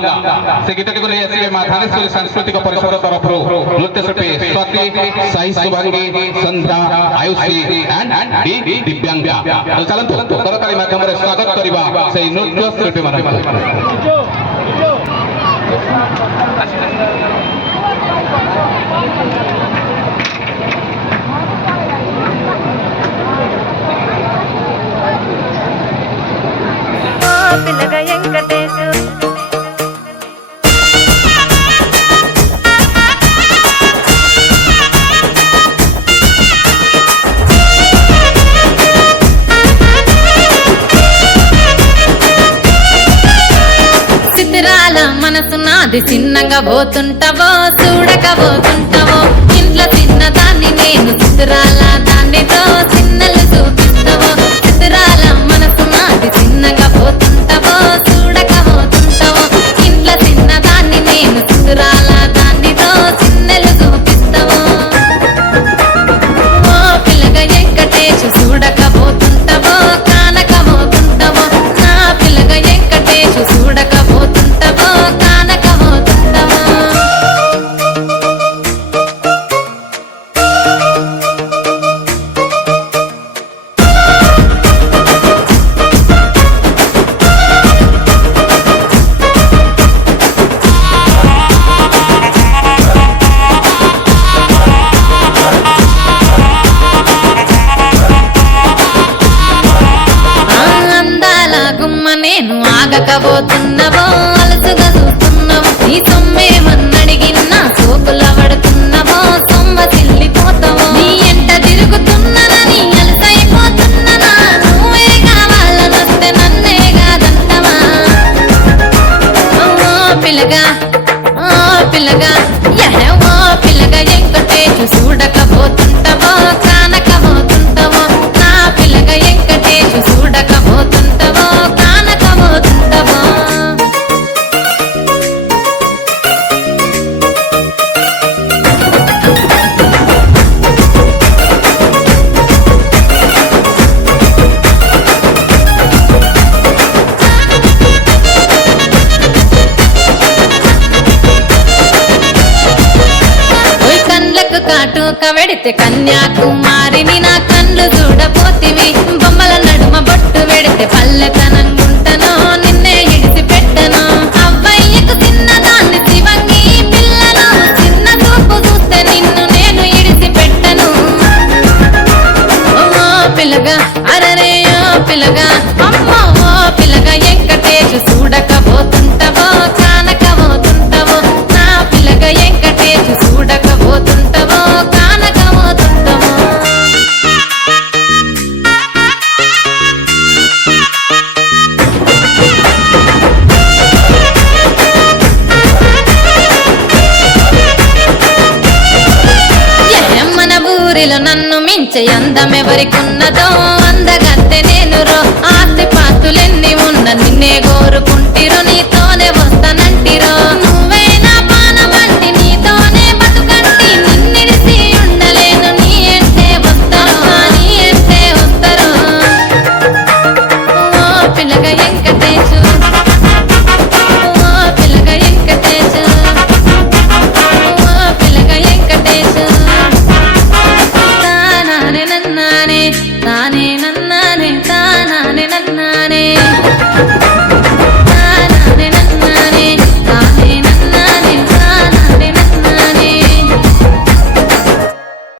से गीत को नहीं आसिबे मां धानेश्वरी सांस्कृतिक परिषद तरफ नृत्य शिल्पी स्वाति साई शुभांगी संध्या आयुषी एंड डी दिव्यांगा तो चलंतु करताली माध्यम रे स्वागत करबा से नृत्य शिल्पी मानन మనసు నాది చిన్నగా పోతుంటావో చూడకపోతుంటావో ఇంట్లో చిన్న దాన్ని నేను చిత్రాల దానితో చిన్నలు చూపిస్తావో చిత్రాల మనసు నాది చిన్నగా పోతుంటావో చూడకపోతుంటావో ఇంట్లో చిన్న దాన్ని నేను చిత్రాల దానితో చిన్నలు చూపిస్తావో ఓ పిల్లగా వెంకటేశు చూడకపోతుంటావో కానకపోతుంటావో నా పిల్లగా వెంకటేశు చూడకపోతుంటావో నేను ఆగకపోతున్నావో అలసుగా చూస్తున్నావో నీ సొమ్మేమన్నడిగిన్నా సోకుల పడుతున్నావో సొమ్మ తిల్లిపోతావో నీ ఎంట తిరుగుతున్నానని అలసైపోతున్నానా నువ్వే కావాలనొస్తే నన్నే కాదంటవా ఓ పిల్లగా ఓ పిల్లగా ఓ పిల్లగా వెంకటేశు చూడకపోతుంటావో కానకపోతుంటావో నా పిల్లగా వెంకటేశు చూడకపోతుంటావో కాటుక వెడితే కన్యాకుమారిని నా కళ్ళు చూడపోతివి బొమ్మల నడుమ బొట్టు వెడితే పల్లెతనంగుంటనో నిన్నే ఇడిసి పెట్టను అవ్వయ్యకు చిన్నదాన్ని శివంగి పిల్లను చిన్న చూపు చూస్తే నిన్ను నేను ఇడిసి పెట్టను ఓ పిల్లగా అరరే ఓ పిల్లగా అమ్మో ఓ పిల్లగా వెంకటేశు చూడకపోతుంటావో కానకపోతుంటావో నా పిల్లగా వెంకటేశు చూడకపోతుంటావో నన్ను మించే అందమెవరికున్నదో